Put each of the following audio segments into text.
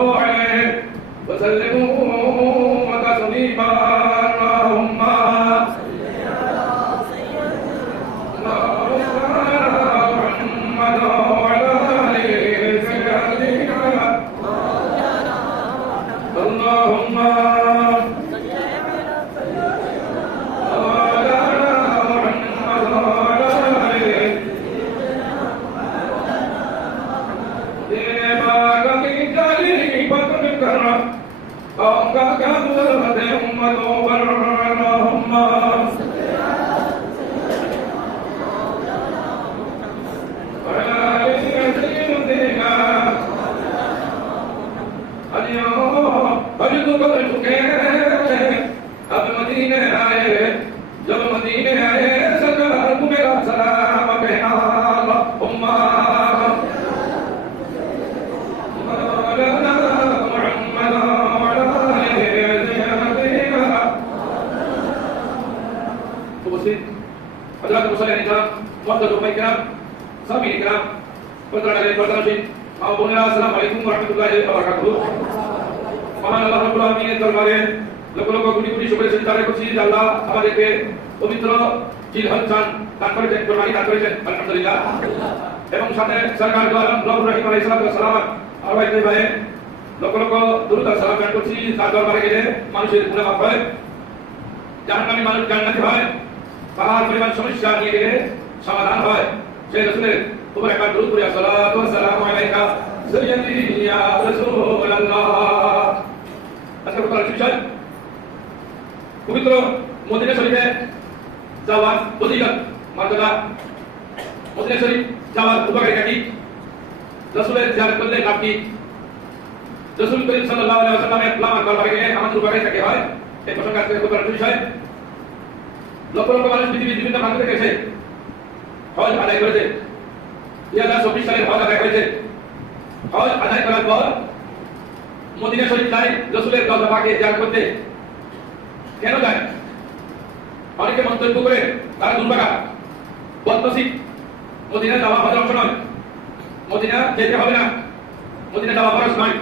عليه وسلموا تسليما اللهم فأنقذ هذه أمة وبررناهم মুআদ্দাদ উম্মাহ ইকরাম সাহাবী ইকরাম পত্রাগারের প্রধানশীল মা বোনেরা আসসালামু আলাইকুম ওয়া রাহমাতুল্লাহি ওয়া বারাকাতুহু মহান আল্লাহ রাব্বুল আলামিনের দরবারে লক্ষ লক্ষ কোটি কোটি শুকরিয়া সিজদা করছি যে আল্লাহ আমাদেরকে পবিত্র জিলহজ চাঁদ দান করেছেন কোরবানি দান করেছেন আলহামদুলিল্লাহ এবং সাথে সরকার দু আলম রব রহিম আলাইহিস সালাম আর ভাই ভাই লক্ষ লক্ষ দুরুদ আর সালাম করছি তার দরবারে গেলে মানুষের গুনাহ মাফ হয় জাহান্নামী মানুষ জান্নাতি হয় পাহাড় পরিমাণ সমস্যা নিয়ে গেলে সমাধান হয়। সেই রসুলের উপর একবার দরুদ করি আসসালাতু ওয়াসসালামু আলাইকা সাইয়্যিদি ইয়া রাসূলুল্লাহ। আজকে কথা বিষয় পবিত্র মদিনা শরীফে যাওয়ার ফজিলত মর্যাদা। মদিনা শরীফ যাওয়ার উপকারিতা কি? রসুলের জিয়ারত করলে লাভ কি? রসুল করিম সাল্লাল্লাহু আলাইহি ওয়াসাল্লামের লামার দরবারে গেলে আমাদের উপকারিতা কি হয়? এই প্রসঙ্গে আজকে কথা বিষয় লক্ষ লক্ষ মানুষ পৃথিবীর বিভিন্ন প্রান্ত থেকে এসে হজ আদায় করেছে। দুই হাজার চব্বিশ সালের হজ আদায় করেছে। হজ আদায় করার পর মদিনা শরীফ যায়, রসুলের পাকে জিয়ারত করতে। কেন যায়? অনেকে মন্তব্য করে, তারা দুর্ভাগা। বদনসিব মদিনা যাওয়া হজের অংশ নয়। মদিনা যেতে হবে না। মদিনা যাওয়া ফরজ নয়।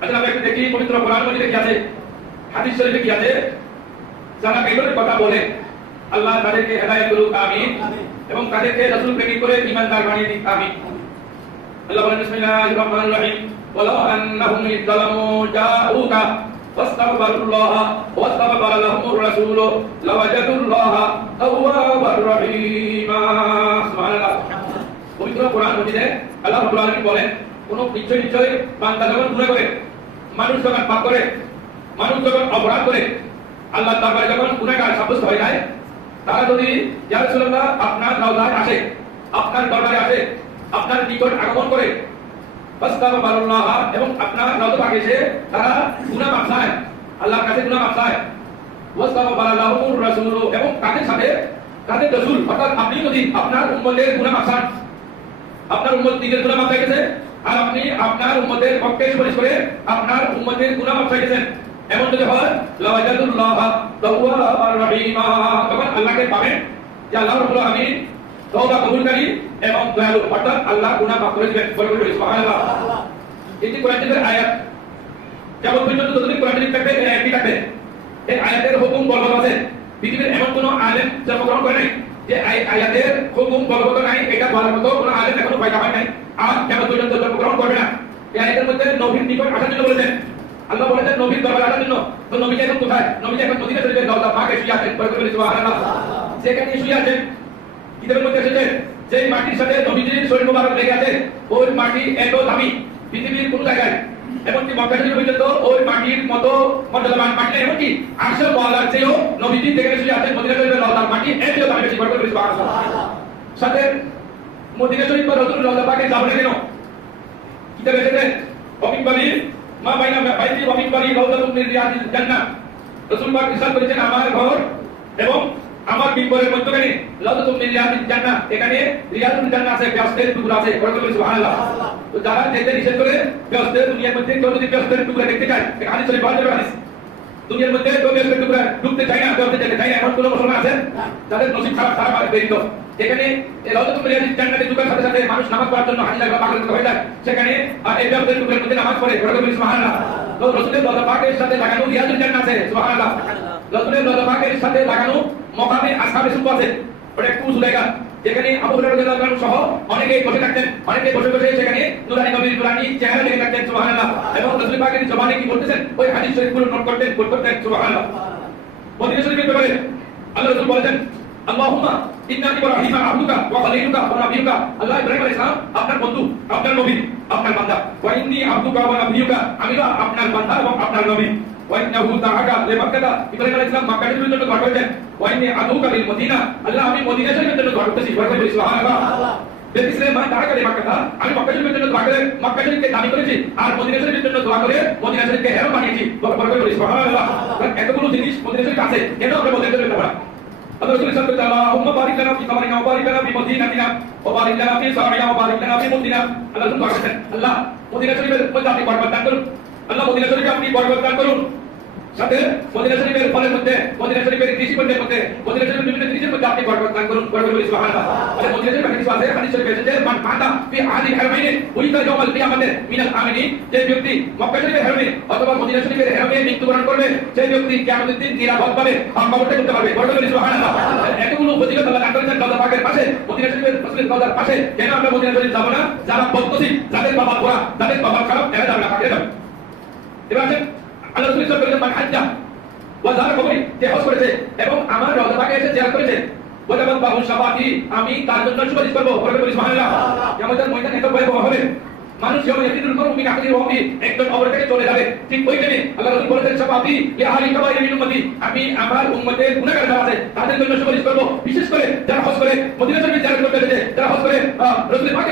আচ্ছা আমরা দেখি, পবিত্র কোরআন মজিদে কি আছে? হাদিস শরীফে কি আছে? যারা এগুলোর কথা বলে, আল্লাহ তাদেরকে হেদায়েত করুক আমিন। এবং তাদেরকে রাসূল প্রেমিক করে ঈমানদার বানিয়ে দিক, আমিন। আল্লাহ বলেন, বিসমিল্লাহির রহমানির রহিম। ওয়ালাউ আন্নাহুম ইযলামু জাউকা কোরআন আল্লাহ বলেন, কোন নিশ্চয় নিশ্চয় বান্দা যখন গুনাহ করে, মানুষ যখন পাপ করে, মানুষ যখন অপরাধ করে আল্লাহ দরবারে যখন গুনাহগার সাব্যস্ত হয়ে যায় তারা যদি আপনার রওজায় আসে, আপনার দরবারে আসে, আপনার নিকট আগমন করে এবং আপনার পাকে এসে তারা গুনাহ মাফ চায়, আল্লাহর কাছে গুনাহ মাফ চায় এবং তাদের সাথে তাদের রাসূল, অর্থাৎ আপনি যদি আপনার উম্মতের গুনাহ মাফ চান, আপনার উম্মত নিজের গুনাহ মাফ চাইতেছে, আর আপনি আপনার উম্মতের পক্ষে সুপারিশ করে আপনার উম্মতের গুনাহ মাফ চাইতেছেন এমন যদি হয় লাওয়াজাদুল্লাহ তাওয়াবার রহিমা তখন আল্লাহকে পাবেন যে আল্লাহ রাব্বুল আলামিন তওবা কবুলকারী এবং দয়ালু। অর্থাৎ আল্লাহ গুনাহ মাফ করে দিবেন বলে বলে সুবহানাল্লাহ। এটি কোরআন শরীফের আয়াত। যেমন পর্যন্ত যতদিন কোরআন শরীফ থাকবে এই আয়াতটি থাকবে। এই আয়াতের হুকুম বলবৎ আছে। পৃথিবীর এমন কোনো আলেম জন্মগ্রহণ করে নাই যে আয়াতের হুকুম বলবৎ নাই, এটা বলার মতো কোনো আলেম এখনও পয়দা হয় নাই। আর কেন পর্যন্ত জন্মগ্রহণ করবে না? এই আয়াতের মধ্যে নবীর নিকট আসার জন্য বলেছেন আল্লাহ বলেছেন, নবীর দরবারে আসার জন্য। তো নবী এখন কোথায়? নবী এখন মদিনা শরীফের দরজা পাকে শুয়ে আছেন বলে বলে, সুবহানাল্লাহ। সেখানে শুয়ে আছেন, কিতাবের মধ্যে এসেছে যে মাটির সাথে নবীজির শরীর মোবারক লেগে আছে, ওই মাটি এত দামি, পৃথিবীর কোন জায়গায়। এমনকি মক্কা শরীফ পর্যন্ত ওই মাটির মতো মর্যাদাবান মাটি নেই, এমনকি আরশের বলার চেয়েও নবীজি দেখে শুয়ে আছেন, মদিনা শরীফের রওজার মাটি চেয়েও দামি বেশি বলে বলে, সুবহানাল্লাহ। সাথে মদিনা শরীফ বা রসুল পাকে যাবেন কেন কিতাবে এসেছে অমিন বাড়ি মা বাইনা বাইতি অমিন বাড়ি রওজাতুন মিন রিয়াদিল জান্নাহ রাসূল পাক ইরশাদ করেছেন আমার ঘর এবং আমার বিম্বরের মধ্যখানে লাউদাতুম মিন রিয়াদিল জান্নাহ এখানে রিয়াদুল জান্নাহ আছে, ব্যস্তের টুকরা আছে বলে বলে সুবহানাল্লাহ। তো যারা যেতে নিষেধ করে, ব্যস্তের দুনিয়ার মধ্যে কেউ যদি ব্যস্তের টুকরা দেখতে চায় হাদিস শরীফ বাদ হাদিস। দুনিয়ার মধ্যে কেউ ব্যস্তের টুকরা ঢুকতে চায় না যেতে চায় না, এমন কোনো মুসলমান আছে? যাদের নসিব খারাপ খারাপ আর বেরিত যেখানে রওজাতুল রিয়াজিল জান্নাতে ঢোকার সাথে সাথে মানুষ নামাজ পড়ার জন্য হাজিরা বা পাগল হয়ে যায়। সেখানে, আর এই ব্যবধান টুকরের মধ্যে নামাজ পড়ে। পড়ে বলি সুবহানাল্লাহ। তো রাসূলের রওজা পাকের সাথে লাগানো রিয়াজুল জান্নাত আছে, সুবহানাল্লাহ। রাসূলের রওজা পাকের সাথে লাগানো মকামে আসহাবে সুফ আছে। ওটা একটু জায়গা। যেখানে আবু হুরায়রা সহ অনেকেই বসে থাকতেন, অনেকেই বসে বসে সেখানে নবীর চেহারা দেখে থাকতেন, সুবহানাল্লাহ। এবং রাসূল পাকের জবানে কি বলতেছেন? ওই হাদিস শরীফগুলো নোট করতেন করতেন, সুবহানাল্লাহ। মদিনা শরীফের ব্যাপারে আল্লাহ রাসূল বলেছেন, আল্লাহুম্মা ইন্না ইব্রাহিমা আবদুকা ওয়া খলিলুকা ওয়া নাবিয়ুকা। আল্লাহ ইব্রাহিম আলাইহিস সালাম, আপনার বন্ধু, আপনার নবী, আপনার বান্দা। ওয়া ইন্নী আবদুকা ওয়া নাবিয়ুকা। আমি আপনার বান্দা এবং আপনার নবী। ওয়া ইন্নাহু তাআকা লিমাক্কাতা ইব্রাহিম আলাইহিস সালাম মক্কা শরীফের জন্য দোয়া করেছেন ওয়া ইন্নী আদুকা লিল মদিনা আল্লাহ আমি মদিনা শরীফের জন্য দোয়া করতেছি ওয়া সুবহানাল্লাহ দেখছিলেন মানে তারা কালে মাক্কাতা আমি মক্কা শরীফের জন্য দোয়া করে মক্কা শরীফকে দাবি করেছি আর মদিনা শরীফের জন্য দোয়া করে মদিনা শরীফকে হেরো বানিয়েছি বরকত করে সুবহানাল্লাহ এতগুলো জিনিস মদিনা শরীফ আছে কেন আমরা মদিনা শরীফ না fi samarina wa barik lana fi madina Allah Rasul বলেছেন আল্লাহ মদিনা শরীফের মধ্যে আপনি বরকত দান করুন আল্লাহ মদিনা শরীফে আপনি বরকত দান করুন। সাথে মদিনা শরীফের ফলের মধ্যে, মদিনা শরীফের কৃষি পণ্যের মধ্যে, মদিনা শরীফের বিভিন্ন কৃষির মধ্যে আপনি বরকত দান করুন, বরকত বলি সুবহানাল্লাহ। আরে মদিনা শরীফের হাদিস আছে, হাদিস শরীফে এসেছে, মান মাতা ফি আদি হারমাইনে উইকা ইয়াউমাল কিয়ামাতে মিনাল আমিনি যে ব্যক্তি মক্কা শরীফের হেরমে অথবা মদিনা শরীফের হেরমে মৃত্যুবরণ করবে সেই ব্যক্তি কিয়ামতের দিন নিরাপদ পাবে কবরটা করতে পারবে। বরকত বলি সুবহানাল্লাহ। এতগুলো ফজিলত আল্লাহ করেছেন রওজা পাকের পাশে, মদিনা শরীফের রাসূলের রওজার পাশে। কেন আমরা মদিনা শরীফ যাব না? যারা বদনসিব যাদের বাবা পোড়া যাদের বাবা খারাপ, এরা যাবে না পাকে যাবে। এবার আসেন আল্লাহ রাসূল আলাইহি ওয়াসাল্লাম হাজ্জা ওয়াজার কবরি যে হজ করেছে এবং আমার রওজা পাকে এসে জিয়ারত করেছে বলে বাহু শাফাতি আমি তার জন্য সুপারিশ করব বলে বলি সুবহানাল্লাহ। আমাদের ময়দানে এত ভয়াবহ হবে। মানুষ যেমন একদিন করো মিন একজন কবর থেকে চলে যাবে, ঠিক ওই টাইমে আল্লাহ বলেছেন কাবাইর মিন উম্মতি। আমি আমার উম্মতের গুনাহগার যারা আছে, তাদের জন্য সুপারিশ করব। বিশেষ করে যারা হজ করে, মদিনা শরীফ জিয়ারত করতে এসেছে, যারা হজ করে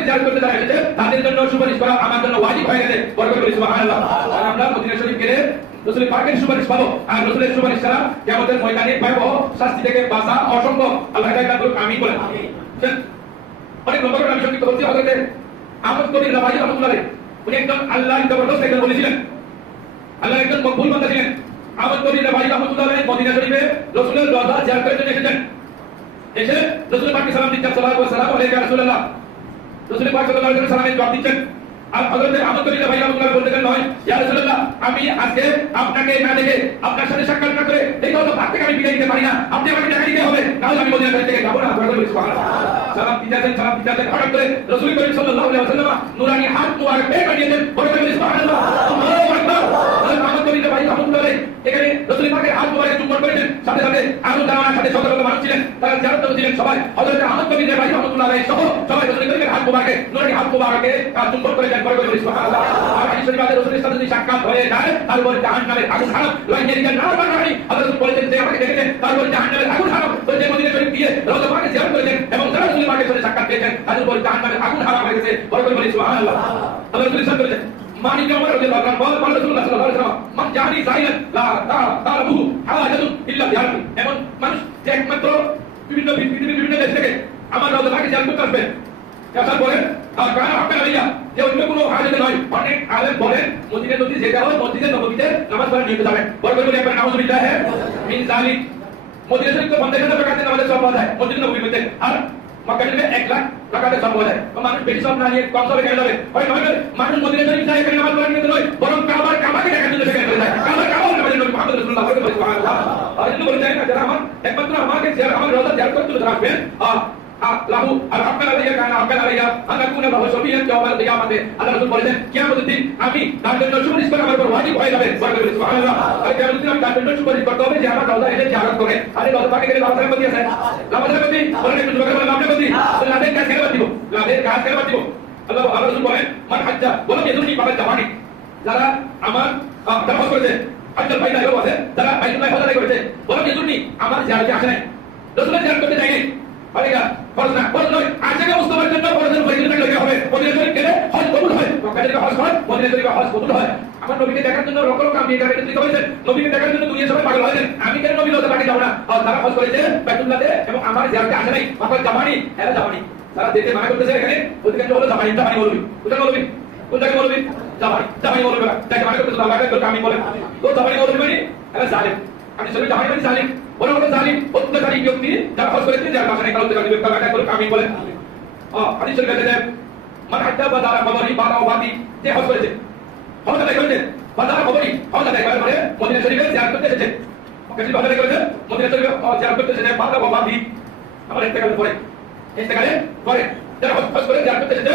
জিয়ারত করতে যারা তাদের জন্য সুপারিশ করা আমার জন্য ওয়াজিব হয়ে গেছে। বলে বলি সুবহানাল্লাহ। আর আমরা মদিনা শরীফ গেলে রসুলের পাকের সুপারিশ পাবো। আর রসুলের সুপারিশ ছাড়া কেমতের ময়দানে শাস্তি থেকে বাঁচা অসম্ভব। আল্লাহ আমি বলেন অনেক নম্বর আমি সংগীত করছি হযরতে আহমদ কবির রাবাই রহমতুল্লাহ উনি একজন আল্লাহ জবরদস্ত একজন বলেছিলেন আল্লাহ একজন মকবুল বান্দা ছিলেন। আহমদ কবির রাবাই রহমতুল্লাহ মদিনা শরীফে রসুলের রওজা জিয়ার করার জন্য এসেছেন। এসে রসুল পাককে সালাম দিচ্ছেন। সালাম আলাইহি সালাম আলাইকা রাসূলুল্লাহ। রসুল পাক সাল্লাল্লাহু আলাইহি ওয়াসাল্লামের জবাব দিচ্ছেন। আর হযরত আহমদ কবির ভাই রহমাতুল্লাহ বলতেন নয় ইয়া আমি আজকে আপনাকে না দেখে আপনার সাথে সাক্ষাৎ না করে এই কথা ভাত থেকে আমি বিদায় দিতে পারি না। আপনি আমাকে দেখা দিতে হবে তাহলে আমি মদিনা থেকে যাব না। আপনার বলি সালাম দিতে সালাম হঠাৎ করে রসুল করিম নূরানি হাত মুবারক আল্লাহু আকবার হযরত আহমদ কবির ভাই রহমাতুল্লাহ এখানে রাসূল পাকের হাত মুবারক চুম্বন করেছেন। সাথে সাথে আরও জানার সাথে শত মানুষ ছিলেন তারা জানাত ছিলেন সবাই। হযরত আহমদ কবির ভাই রহমাতুল্লাহ সহ সবাই রাসূল করিমের হাত মুবারকে নূরানি হাত মুবারকে চুম্বন করে দেন বলে সুবহানাল্লাহ। আর হাদিস শরীফে রাসূলের সাথে যদি সাক্ষাৎ হয়ে যায়, তারপর জাহান্নামের আগুন হারাম। লাইনের দিকে না বানাই আল্লাহ বলেছেন, যে আমাকে দেখেছেন, তারপর জাহান্নামের আগুন হারাম। তো যে মদিনা শরীফ গিয়ে রওজা পাকে জিয়ারত করেছেন এবং যারা রাসূলের পাকের সাথে সাক্ষাৎ পেয়েছেন, তাদের জাহান্নামের আগুন হারাম হয়ে গেছে। বলে বলি সুবহানাল্লাহ। আল্লাহ রাসূল সাল্লাল্লাহু মানিক ওমর রাদিয়াল্লাহু আনহু বলেন বলেন রাসূলুল্লাহ সাল্লাল্লাহু আলাইহি ওয়াসাল্লাম, মান জানি যাইলান লা তা তারবু হাওয়াজাতুন ইল্লা বিহারতু এমন মানুষ যে একমাত্র বিভিন্ন পৃথিবীর বিভিন্ন দেশ থেকে আমার রওজা পাকে জিয়ারত করতে আসবে। আসার পরে আর কারণ আপনার আলিয়া যে অন্য কোনো হাজতে নয়, অনেক আলেম বলেন মসজিদে যদি যেতে হয় মসজিদে নবীতে নামাজ পড়া নিয়মিত যাবেন বড় করে একবার নামাজ বিল্লাহ মিন জালিক। মসজিদে শরীফ তো হাজার টাকাতে নামাজের সব পাওয়া যায় মসজিদ নবী মধ্যে। আর মক্কা এক লাখ টাকাতে যায় তো মানুষ বেশি সব না নিয়ে কম সবে কেন যাবে। হয় নয় মানুষ মসজিদে শরীফ যায় এখানে নামাজ পড়া নিয়মিত নয়। বরং কাবার কাবাকে দেখার জন্য সেখানে চলে যায়। কাবার কাবা হলে নবী মুহাম্মদ আমাকে লাহু আর আপনার আলাইয়া কানা আপনার আলাইয়া আন আকুনা বাহু শফিয়ান ইয়াউমাল কিয়ামাতে আল্লাহ রাসূল বলেছেন, কিয়ামতের দিন আমি তার জন্য সুপারিশ করে আমার উপর ওয়াজিব হয়ে যাবে। সুবহানাল্লাহ। আর কিয়ামতের দিন আমি তার জন্য সুপারিশ করতে হবে যে আমার রওজা এসে জিয়ারত করে। আরে, রওজা পাকে গেলে রওজা মধ্যে আছে। রওজা মধ্যে বলেন, একটু বলেন আপনি মধ্যে লাদের কাজ কেন দিব লাদের কাজ কেন দিব আল্লাহ আল্লাহ রাসূল বলেন, মান হাজ্জা বলেন এজন্য পাবেন জামানি যারা আমার তাফস করেছে হাজ্জাল বাইদা এলো আছে বাইতুল্লাহ হজা করেছে বলেন এজন্য আমার জিয়ারতে আসে নাই। রাসূলের জিয়ারত করতে যায়নি। আরেগা ফরজ না ফরজ নয় আজকে মুস্তফার জন্য ফরজের ফজিলত লাগে হবে। শরীফ গেলে হজ কবুল হয় মক্কা শরীফে হজ হয় মদিনা শরীফে হজ কবুল হয়। আমার নবীকে দেখার জন্য রকম কাম দিয়ে কাকে দিতে হয়েছে নবীকে দেখার জন্য দুনিয়া সবাই পাগল হয়েছেন আমি কেন নবী লোকে বাকি যাব না। আর তারা হজ করেছে বাইতুল্লাহতে এবং আমার জিয়ারতে আসে নাই। মক্কা জামানি, এরা জামানি। তারা যেতে মানা করতেছে এখানে অধিকাংশ হলো জামানি জামানি বলবি। কোথায় বলবি? কোথায় বলবি? জামানি জামানি বলবি যাকে মানা করতেছে আল্লাহ আমি বলেন তো জামানি বলবি মানে? এরা আমি সবই মানে জালিম। বড় বড় জালিম অত্যাচারী ব্যক্তি যারা হজ করেছে, যারা বাসায় কালো অত্যাচারী ব্যক্তি তারা করে আমি বলেন হ্যাঁ হাদিস শরীফে আছে মান হাত্তা বাদারা কবরি বাদা ওয়াদি যে হজ করেছে। হজ আদায় করেছে বাদারা কবরি হজ আদায় করার পরে মদিনা শরীফে জিয়ারত করতে এসেছে। কাছে হজ আদায় করেছে মদিনা শরীফে জিয়ারত করতে এসেছে বাদা ওয়াদি আমার ইন্তেকালের পরে। ইন্তেকালের পরে যারা হজ করে জিয়ারত করতে এসেছে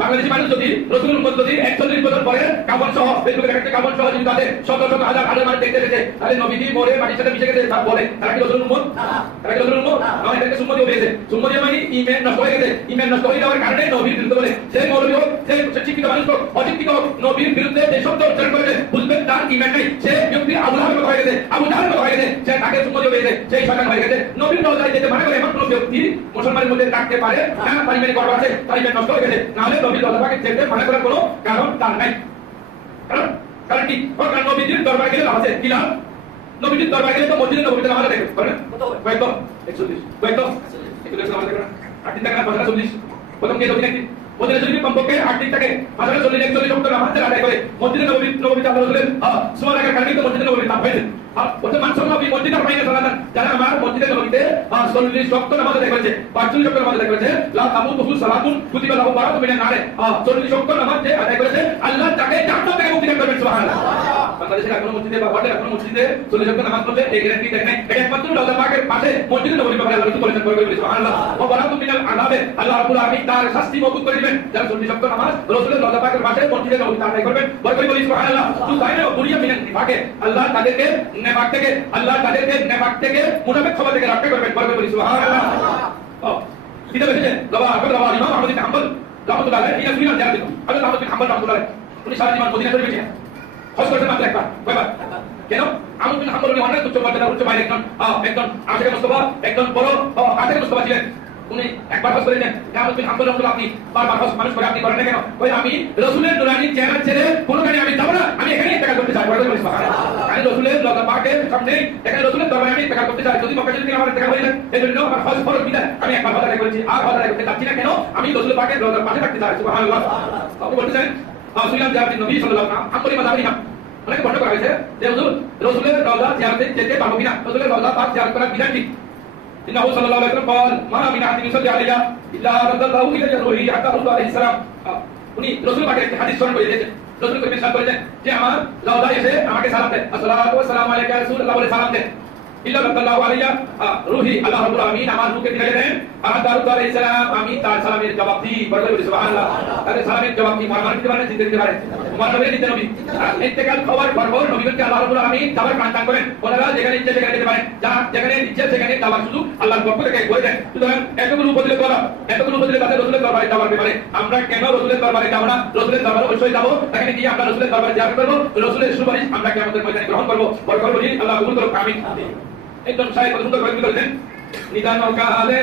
বাংলাদেশি মানুষ যদি রসুল উম্মত যদি একচল্লিশ বছর পরে কামন সহ ফেসবুকে দেখাচ্ছে কামন সহ যদি তাদের শত শত হাজার হাজার মানুষ দেখতে এসেছে তাহলে নবীজি মরে মাটির সাথে মিশে গেছে, তা বলে। তারা কি রসুল উম্মত? তারা কি রসুল উম্মত? আমার এটাকে সুম্মতি হয়েছে সুম্মতি মানে ইমেন নষ্ট হয়ে গেছে। ইমেন নষ্ট হয়ে যাওয়ার কারণে নবীর বিরুদ্ধে বলে, সে মৌলবী হোক, সে শিক্ষিত মানুষ হোক, অশিক্ষিত হোক, নবীর বিরুদ্ধে যে শব্দ উচ্চারণ করেছে, বুঝবেন তার ইমেন নেই। সে ব্যক্তি আবু হয়ে গেছে, আবু হয়ে গেছে, সে তাকে সুম্মতি হয়ে সেই শয়তান হয়ে গেছে। নবীর রওজায় যেতে মানা এমন কোনো ব্যক্তি মুসলমানের মধ্যে থাকতে পারে? না পারিবারিক গর্ব আছে ইমেন নষ্ট হয়ে গেছে। না নবীর রওজাকে যেতে মানা করার কোনো কারণ তার নাই। কারণ কারণ কি? কারণ নবীজির দরবারে গেলে আছে। কি লাভ? নবীজির দরবারে গেলে তো মসজিদে নবীতে নামাজ দেখবে করে না? কয়েক তো একচল্লিশ। কয়েক তো একচল্লিশ। নামাজ দেখবে না। আট দিন থাকে চল্লিশ। প্রথম কে নবী শরীফে কমপক্ষে আট দিন থাকে। পাঁচটা চল্লিশ একচল্লিশ নামাজ আদায় করে। মসজিদে নবী নবী সুমার কারণে তো মসজিদে হয়েছে। আর ওতে মানুষ নবী মসজিদে পাইনে সালাত যারা আমার মসজিদে নবীতে চল্লিশ শক্ত নামাজ আদায় করেছে পাঁচচল্লিশ সপ্তাহ নামাজ আদায় করেছে লা তামুতু সালাতুন কুতিবা লাহু বারাতু মিনান নারে। চল্লিশ শক্ত নামাজ যে আদায় করেছে, আল্লাহ তাকে জান্নাত থেকে মুক্তি দেবেন সুবহানাল্লাহ। বাংলাদেশের এখনও মসজিদে বা হোটেল এখনও মসজিদে চল্লিশ সপ্তাহ নামাজ পড়লে এই গ্যারান্টি দেখ নাই। এটা একমাত্র রওজা পাকের পাশে মসজিদে নবী পাকে আল্লাহ বলেছেন করে বলে সুবহানাল্লাহ। ও বারাতুন মিনাল আযাবে আল্লাহ রাব্বুল আলামিন তার শাস্তি মকুব করে দিবেন। যারা চল্লিশ সপ্তাহ নামাজ রাসূলের রওজা পাকের পাশে মসজিদে নবী আদায় করবেন বলে করে বলি, সুবহানাল্লাহ। তুই তাই না বুড়িয়া মিনান নিফাকে, আল্লাহ তাদেরকে নেফাক থেকে, আল্লাহ তাদেরকে নেফাক থেকে মুনাফিক খবর থেকে রক্ষা করবেন বলে করে বলি, সুবহানাল্লাহ। কিতাবে এসেছে বাবা আব্দুল রাব্বাহ ইমাম আহমদ বিন হাম্বল, রাহমাতুল্লাহ আলাইহি, ইয়া সুইনা জানাতে আব্দুল আহমদ বিন হাম্বল, রাহমাতুল্লাহ আলাইহি। উনি সারা জীবন মদিনা শরীফে ছিলেন। আমি রাসূলের নুরানি চেহারা ছেড়ে কোনো আমি আমি টাকা করতে চাই। যদি মক্কা যদি আমার টাকা হয়ে যায় এজন্য আমার হজ ফরজ বিদায় আমি একবার হজ আদায় আর হজ আদায় করতে না কেন? আমি রাসূলের পাকের লতার পাশে থাকতে চাই, সুবহানাল্লাহ। রাসূলুল্লাহ জাহাবি নবী সাল্লাল্লাহু আলাইহি ওয়াসাল্লাম আমরি মাযহাবি না অনেক বন্ধ করা হয়েছে যে হুজুর রাসূলের রওজা জিয়ারতে যেতে পারবো কিনা রাসূলের রওজা পাক জিয়ারত করার বিধান কি إنه صلى الله عليه وسلم قال ما من أحد يصلي علي إلا رد الله إلي روحي حتى أرد عليه السلام উনি রসুল পাকের একটি হাদিস স্মরণ করে দিয়েছেন রসুল করিম সাল্লাল্লাহু আলাইহি ওয়াসাল্লাম যে আমার লাউদা এসে আমাকে সালাম দেন আসসালাতু ওয়াসসালামু আলাইকা ইয়া রাসূলুল্লাহ বলে সালাম দেন আমার কান রসুলের দরবারে যাব না? রসুলের দরবারে অবশ্যই যাব। সেখানে গিয়ে আমরা রসুলের দরবারে যাওয়া করব। রসুলের সুপারিশ আমরা কেমন গ্রহণ করব। আল্লাহ কবুল একজন সাহেব সুন্দর করে করেছেন নিদান কালে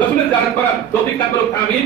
রাসূলের জিয়ারত করার তৌফিক দান করুক আমিন।